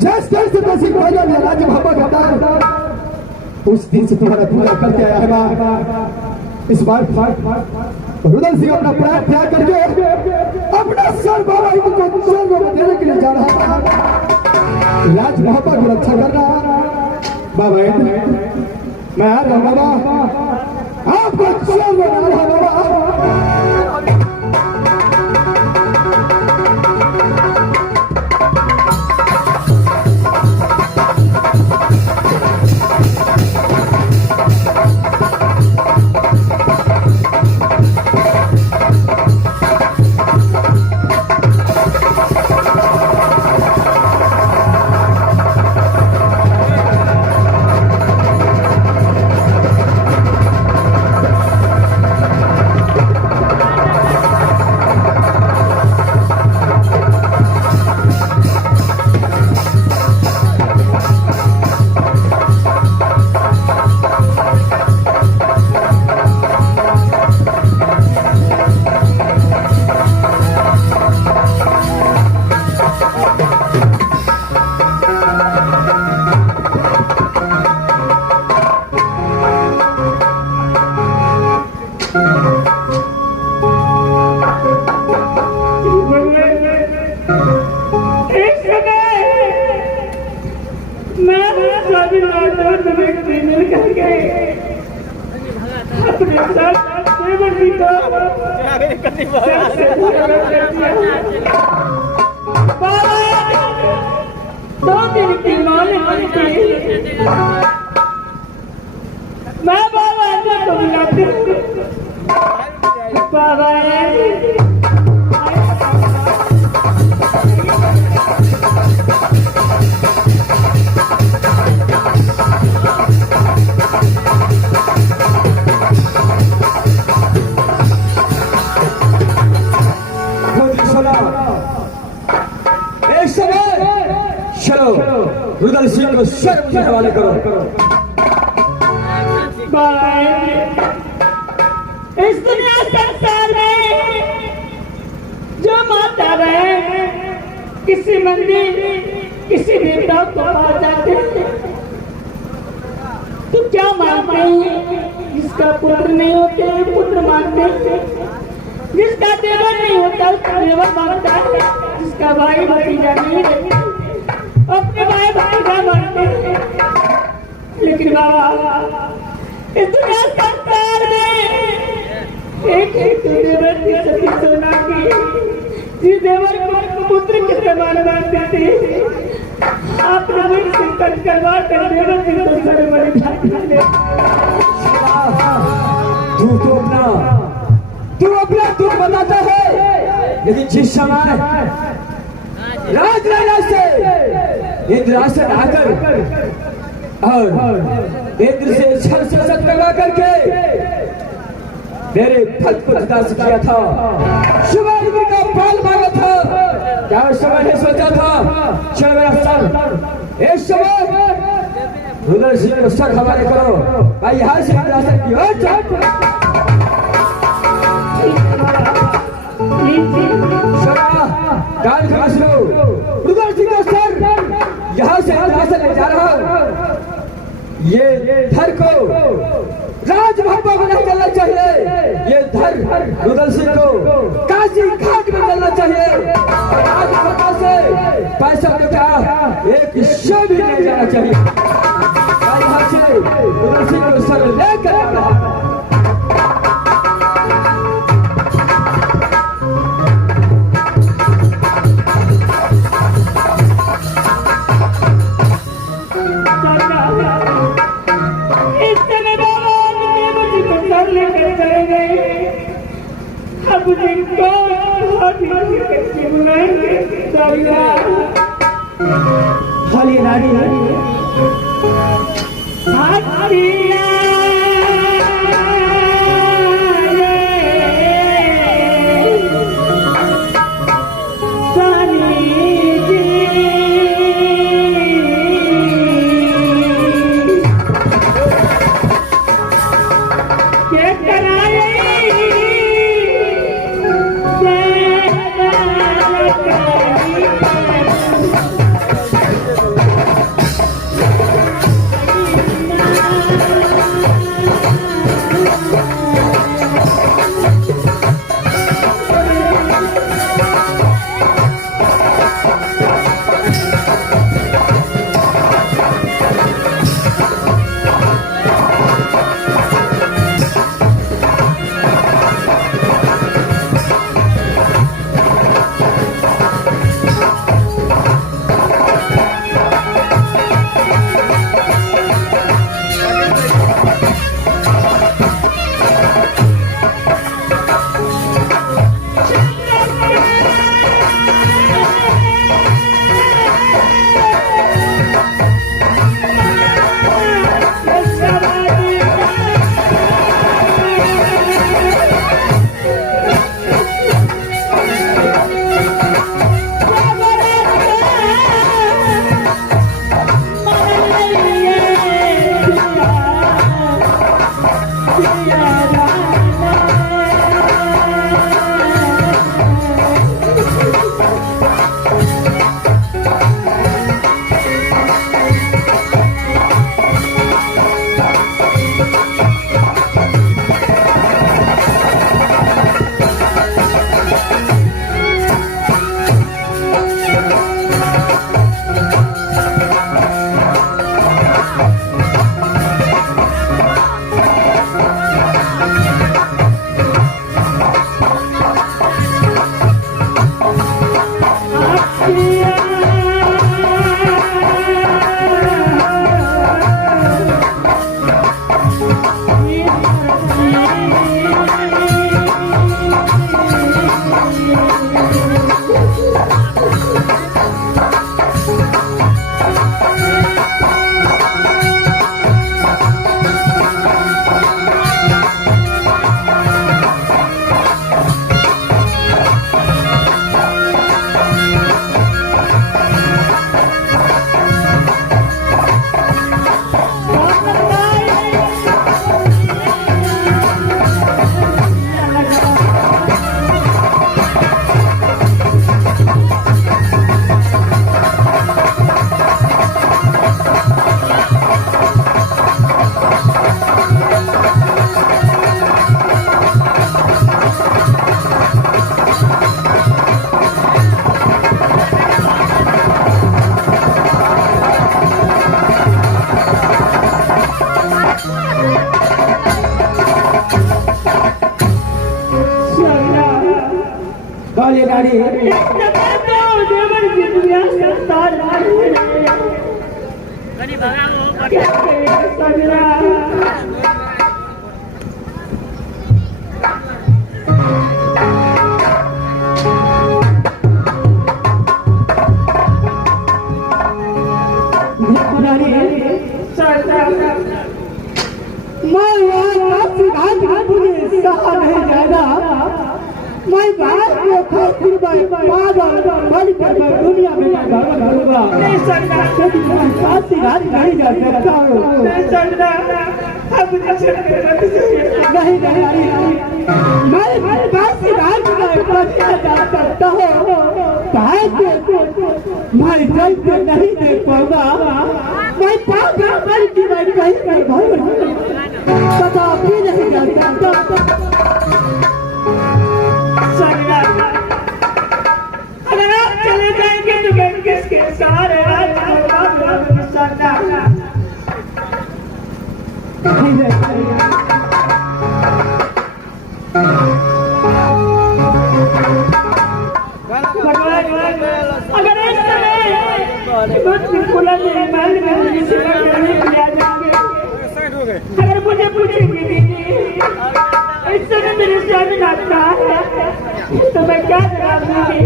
जैसे कैसे तैसी भाजा या राज्य भापा खता उस दिन से तुम्हारा पूरा करके आया है मां। इस बार रुदल सिंह अपना प्राण त्याग करके अपना सर बाबा इनको स्वर्ग में देने के लिए जा रहा है। राज भापा को रक्षा कर रहा बाबा। मैं आ रहा हूं बाबा, आपको स्वर्ग में आ रहा बाबा। रुदल सिंह को शर्म के हवाले करो। इस दुनिया संसार में जो माता रहे किसी मंदिर किसी देवता को पा जाते तो क्या मानते हैं? जिसका पुत्र नहीं होते पुत्र मानते हैं, जिसका देवर नहीं होता उसका देवर मानता है, जिसका भाई भतीजा नहीं रहता अपने भाई भतीजा मानते हैं। लेकिन बाबा इस दुनिया संसार में एक देवर की सती सोना की जिस देवर को पुत्र के समान मानते थे आपने मुझसे कट करवा कर देवर जी को सर बड़े ढाल तू अपना दुख बताता है। लेकिन जिस समय राजराजा से इंद्रासन आकर और इंद्र से छल से सत लगा करके मेरे फल को हताश किया था, शिवाजी का बाल मारा था, क्या उस समय ने सोचा था चल मेरा सर इस समय रुदल सिंह को सर हवाले करो। भाई यहाँ से इंद्रासन की ओर कान खास लो। रुदल सिंह का सर यहाँ से इंद्रासन ले जा रहा हूँ। ये धर को राजभवन में नहीं चलना चाहिए, ये धर रुदल सिंह को काशी घाट में चलना चाहिए। राजभवन से पैसा देकर एक शव भी नहीं जाना चाहिए। यहाँ से रुदल सिंह को सर लेकर आ रहा है। खाली नारी रानी देवर की दुनिया संसार क्या करेगा सजना। मैं बाहर को खातिर पागल बड़ी दुनिया में मैं भगवान करूंगा। नहीं साथी रात नहीं जा सकता हूँ। नहीं मैं बासी रात में जा सकता हूँ। मैं जल्द नहीं देख पाऊंगा। मैं पागल बड़ी की मैं कहीं भगवान पता भी नहीं जा सकता। अगर आप चले जाएंगे तो मैं किसके सहारे अगर इस समय अगर मुझे पूछेंगे इस समय मेरे सामने आता है तो मैं क्या जवाब दूंगी।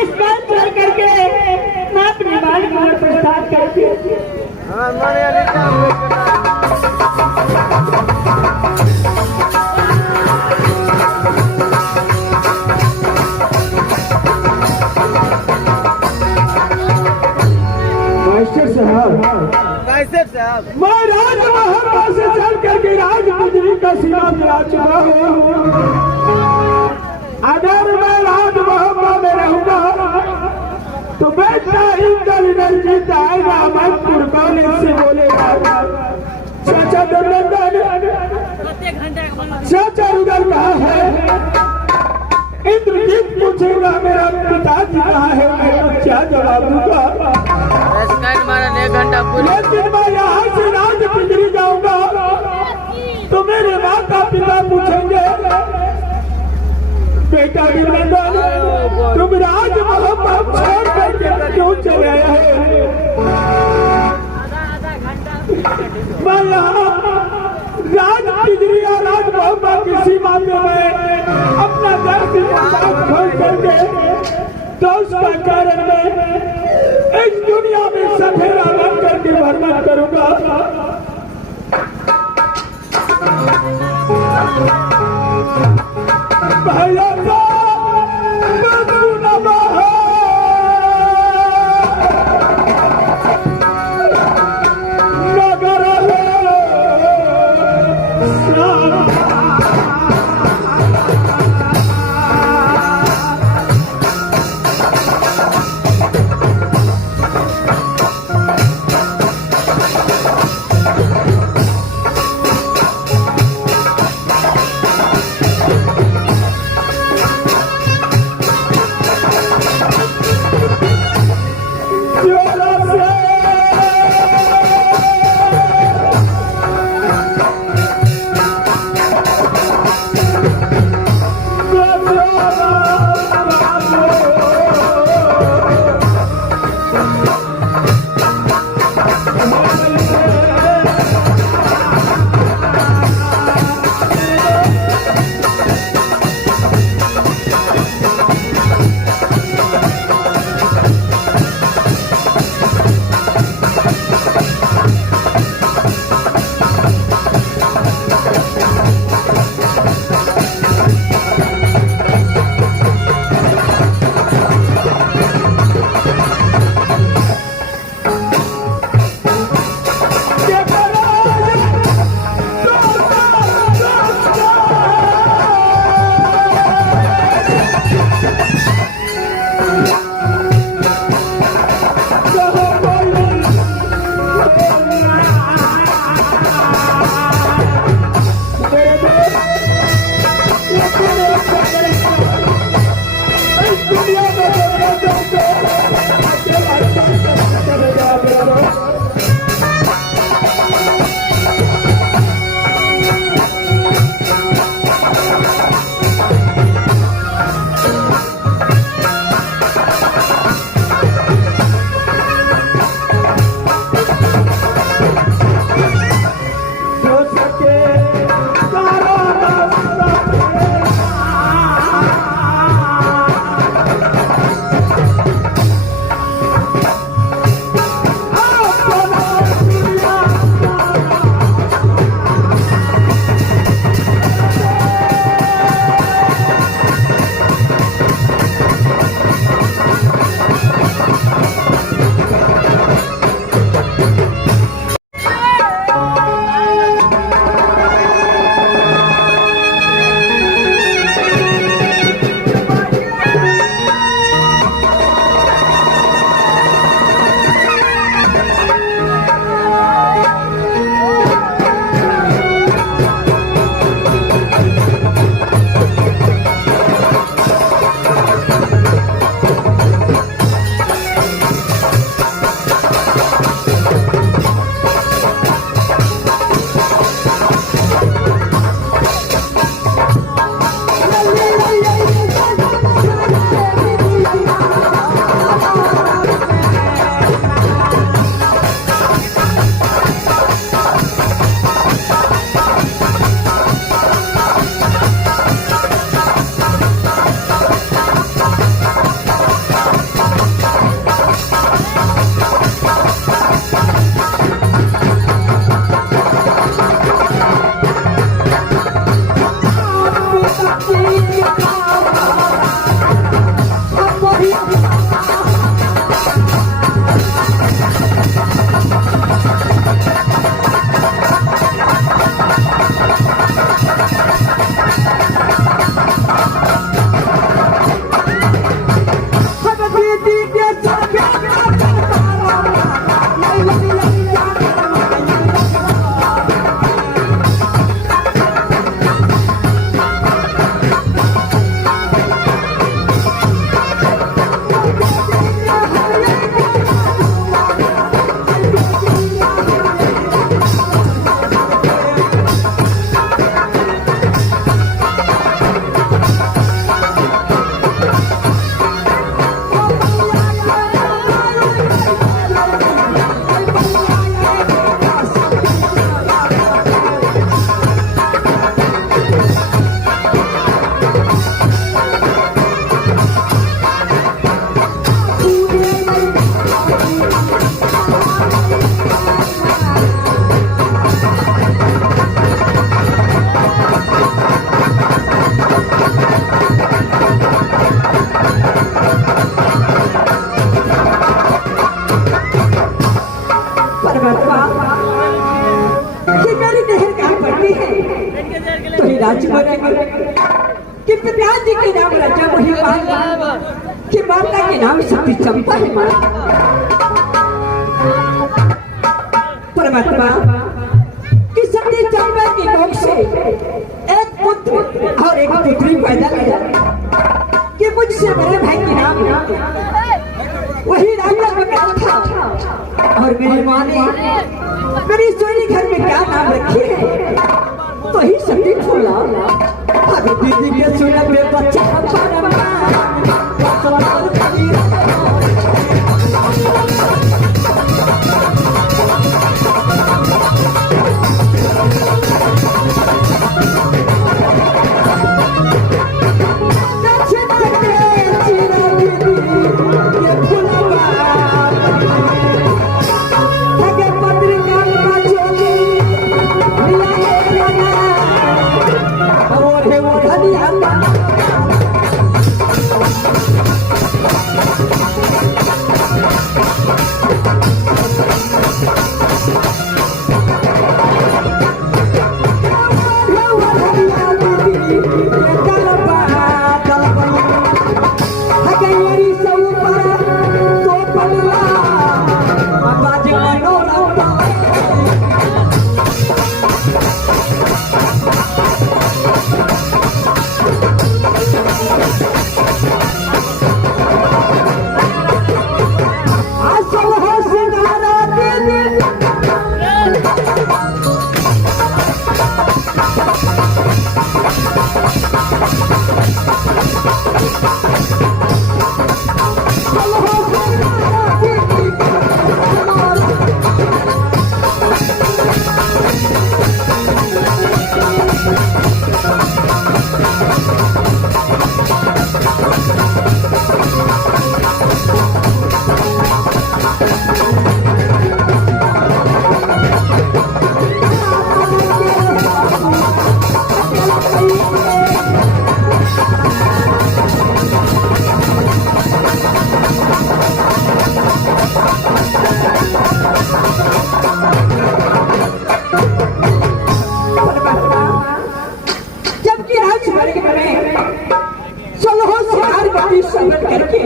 इस बात छोड़ करके मैं अपने बाल को प्रसाद करती हूँ। मैं राज महात्मा से चल करके राजपुत्री का सीमा मिला चुका हूँ। अगर मैं राज महात्मा में रहूंगा तो बेटा इंटेलिजेंस आएगा। मैं कुर्बानी से बोलेगा चाचा चाचा उधर कहाँ है? इंद्रजीत पूछेगा मेरा पिताजी कहाँ है? मैं क्या जवाब दूंगा? लेकिन मैं यहाँ से राजपुत्री जाऊंगा तो मेरे माता पिता पूछेंगे बेटा तुम राज मोहब्बत छोड़ करके क्यों चले आए? मैं यहाँ राजपुत्री या राज मोहब्बत की सीमा में अपना दर्द खोल करके दोस्त का कारण में इस दुनिया में सफेरा बन करके भ्रमण करूंगा। भैया राजकुमार कि पिताजी के नाम राजा महिपाल कि माता के नाम सती चंपा है मां। परमात्मा कि सती चंपा की कोख से एक पुत्र और एक पुत्री पैदा किया कि मुझसे बड़े भाई के नाम वही राजा बना था और मेरी माँ ने मेरी सोनी घर में क्या नाम रखी है तो ही सती फूला। अरे दीदी के सुने पे बच्चा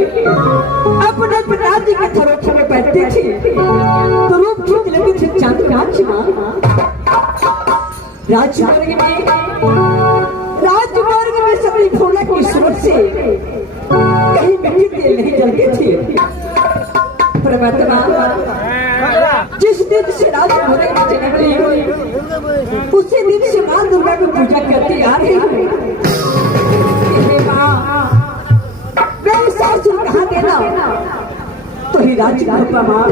अपने पिताजी के थरों में बैठती थी तो रूप खींच लेती थी चांद राजमार्ग में सभी फूलों की सूरत से कहीं मिट्टी तेल नहीं जलती थी। परमात्मा जिस दिन से राजमार्ग की जन्म ली उसी दिन से मां दुर्गा की पूजा करती आ रही हूँ। कहा देना तो ही राजकुमार मां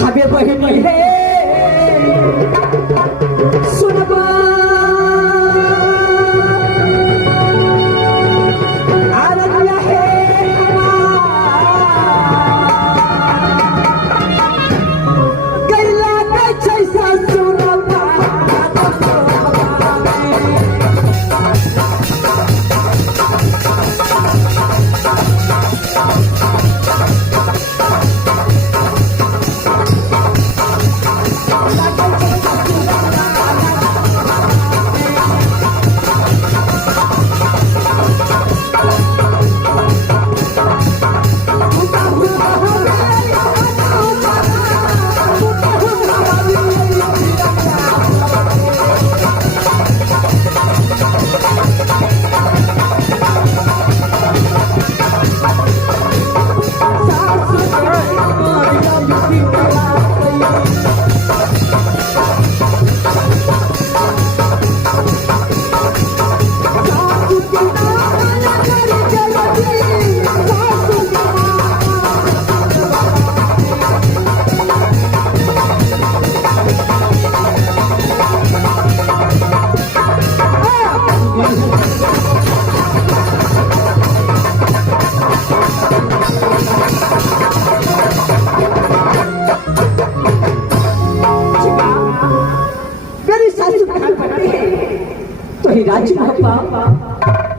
हमें बहनी है सुनबा आरतिया है कैला का छैसा सुनबा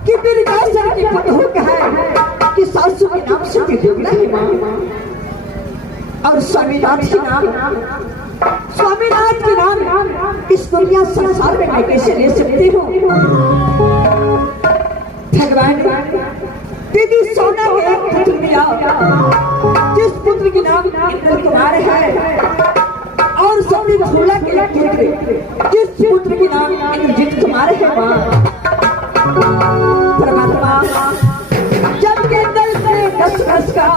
कि तेरी गाय की पतों का है कि सासू के नाम से जोड़ना है मां और स्वामीनाथ के नाम इस दुनिया संसार में मैं कैसे ले सकती हूँ। भगवान दीदी सोना के एक पुत्र दिया, जिस पुत्र की नाम इंद्र कुमार है, और सभी भोला के एक पुत्र जिस पुत्र की नाम इंद्रजीत कुमार है। माँ परमात्मा जब के अंदर से 10 वर्ष का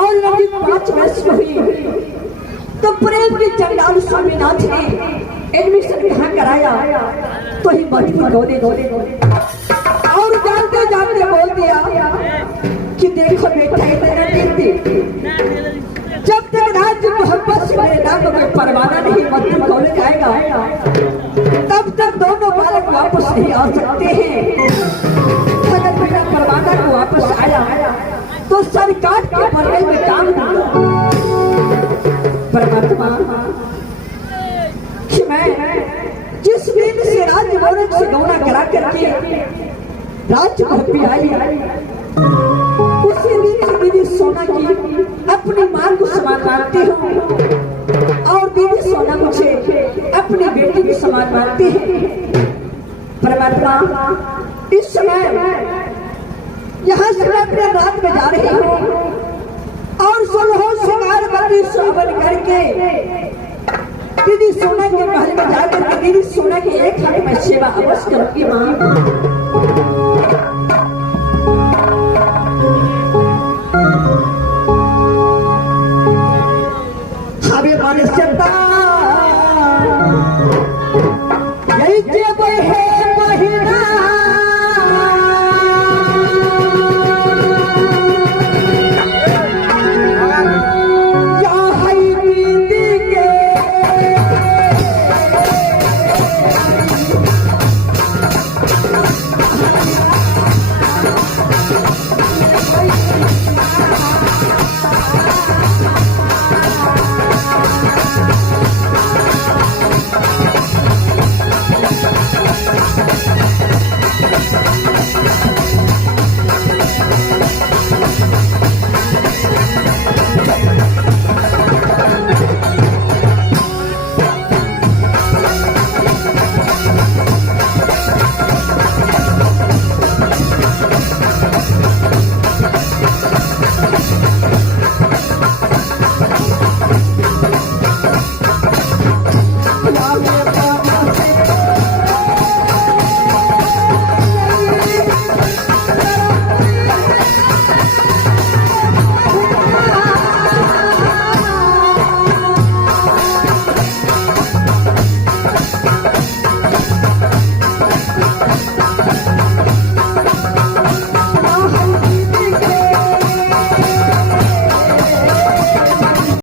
और नदी 5 वर्ष हुई तो प्रेम के चंडाल स्वामीनाथ ने एडमिशन कहाँ कराया, तो ही मजबूर होने और जानते जानते बोल दिया कि देखो बेटा मेरा गिनती, जब तक राज्य मोहब्बत से मेरे नाम में परवाना नहीं मजबूर होने जाएगा तब तक दोनों बालक वापस नहीं आ सकते हैं। अगर मेरा परवाना को वापस आया तो सरकार के बदले में काम दूंगा। परमात्मा कि मैं जिस दिन से राज्य भवन से गौना करा करके राज्य भवन आई, उसी दिन से दीदी सोना की अपनी मां को समान मानती हूँ और दीदी सोना मुझे अपनी बेटी की समान मानती है। परमात्मा इस समय यहाँ से मैं अपने रात में जा रही हूँ और सुलहो सिंगार बंदी सुबन करके दीदी सोना के महल में जाकर के दीदी सोना की एक हाथ में सेवा अवश्य करूंगी। माँ